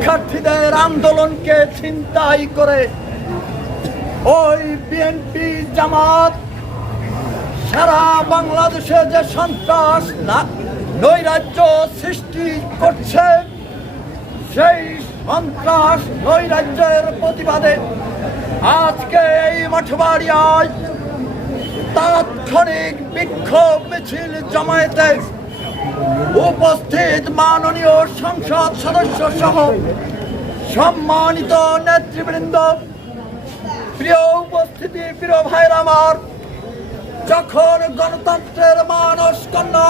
শিক্ষার্থীদের আন্দোলনকে ছিনতাই করে ওই বিএনপি জামাত সারা বাংলাদেশে যে সন্ত্রাস নৈরাজ্য সৃষ্টি করছে, সেই সন্ত্রাস নৈরাজ্যের প্রতিবাদে আজকে এই মঠবাড়িয়ায় তাৎক্ষণিক বিক্ষোভ মিছিল জমায়েতে উপস্থিত মাননীয় সংসদ সদস্য সহ সম্মানিত নেতৃবৃন্দ, প্রিয় উপস্থিতি, প্রিয় ভাইরা আমার, যখন গণতন্ত্রের মানস কন্যা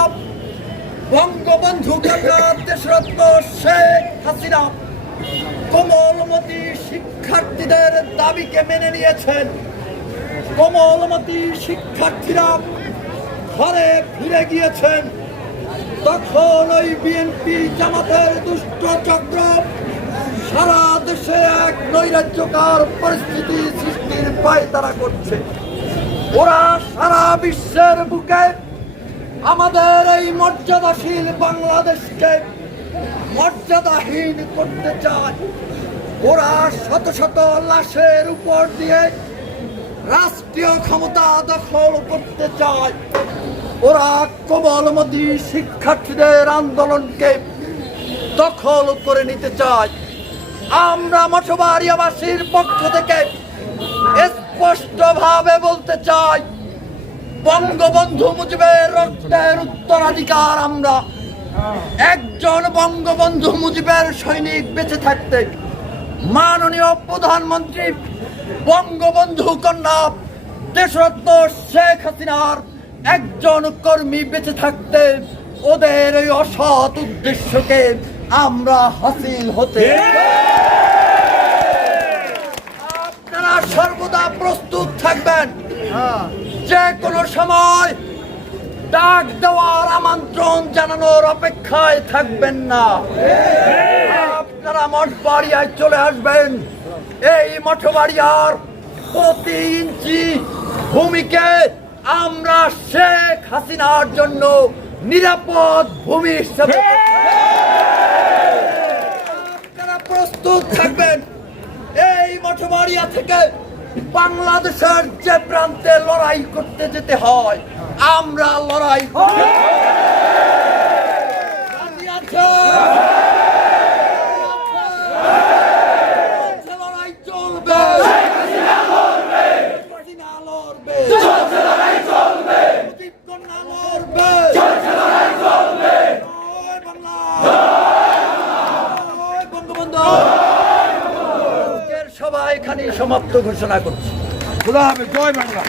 বঙ্গবন্ধু দেশরত্ন শেখ হাসিনা কোমলমতি শিক্ষার্থীদের দাবিকে মেনে নিয়েছেন, কোমলমতি শিক্ষার্থীরা ঘরে ফিরে গিয়েছেন। তখন ওই বিএনপি জামাতের দুষ্ট চক্র সারা দেশে এক নৈরাজ্যকার পরিস্থিতি সৃষ্টির পায়তারা করছে। ওরা সারা বিশ্বের বুকে আমাদের এই মর্যাদাশীল বাংলাদেশকে মর্যাদাহীন করতে চায়। ওরা শত শত লাশের উপর দিয়ে রাষ্ট্রীয় ক্ষমতা দখল করতে চায়। ওরা কোমলমতি শিক্ষার্থীদের আন্দোলনকে দখল করে নিতে চায়। আমরা মঠবাড়িয়াবাসীর পক্ষ থেকে স্পষ্টভাবে বলতে চাই, বঙ্গবন্ধু মুজিবের রক্তের উত্তরাধিকার আমরা একজন বঙ্গবন্ধু মুজিবের সৈনিক বেঁচে থাকতে মাননীয় প্রধানমন্ত্রী বঙ্গবন্ধু কন্যা দেশরত্ন শেখ হাসিনার একজন কর্মী বেঁচে থাকতে ওদের এই অসৎ উদ্দেশ্যকে আমরা হাসিল হতে আপনারা সর্বদা প্রস্তুত থাকবেন। যে কোনো সময় ডাক দেওয়ার আমন্ত্রণ জানানোর অপেক্ষায় থাকবেন না। আপনারা মঠবাড়িয়ায় চলে আসবেন। এই মঠবাড়িয়ার প্রতি ইঞ্চি ভূমিকে আমরা শেখ হাসিনার জন্য নিরাপদ ভূমি হিসেবে আপনারা প্রস্তুত থাকবেন। এই মঠবাড়িয়া থেকে বাংলাদেশের যে প্রান্তে লড়াই করতে যেতে হয় আমরা লড়াই করতে রাজি আছেন? লড়াই চলবে হাসিনা লড়বে মুজিব কন্যা লড়বে জয় বাংলা জয় বঙ্গবন্ধু আজকের সভা এখানেই সমাপ্ত ঘোষণা করছি। খোলা হবে জয় বাংলা।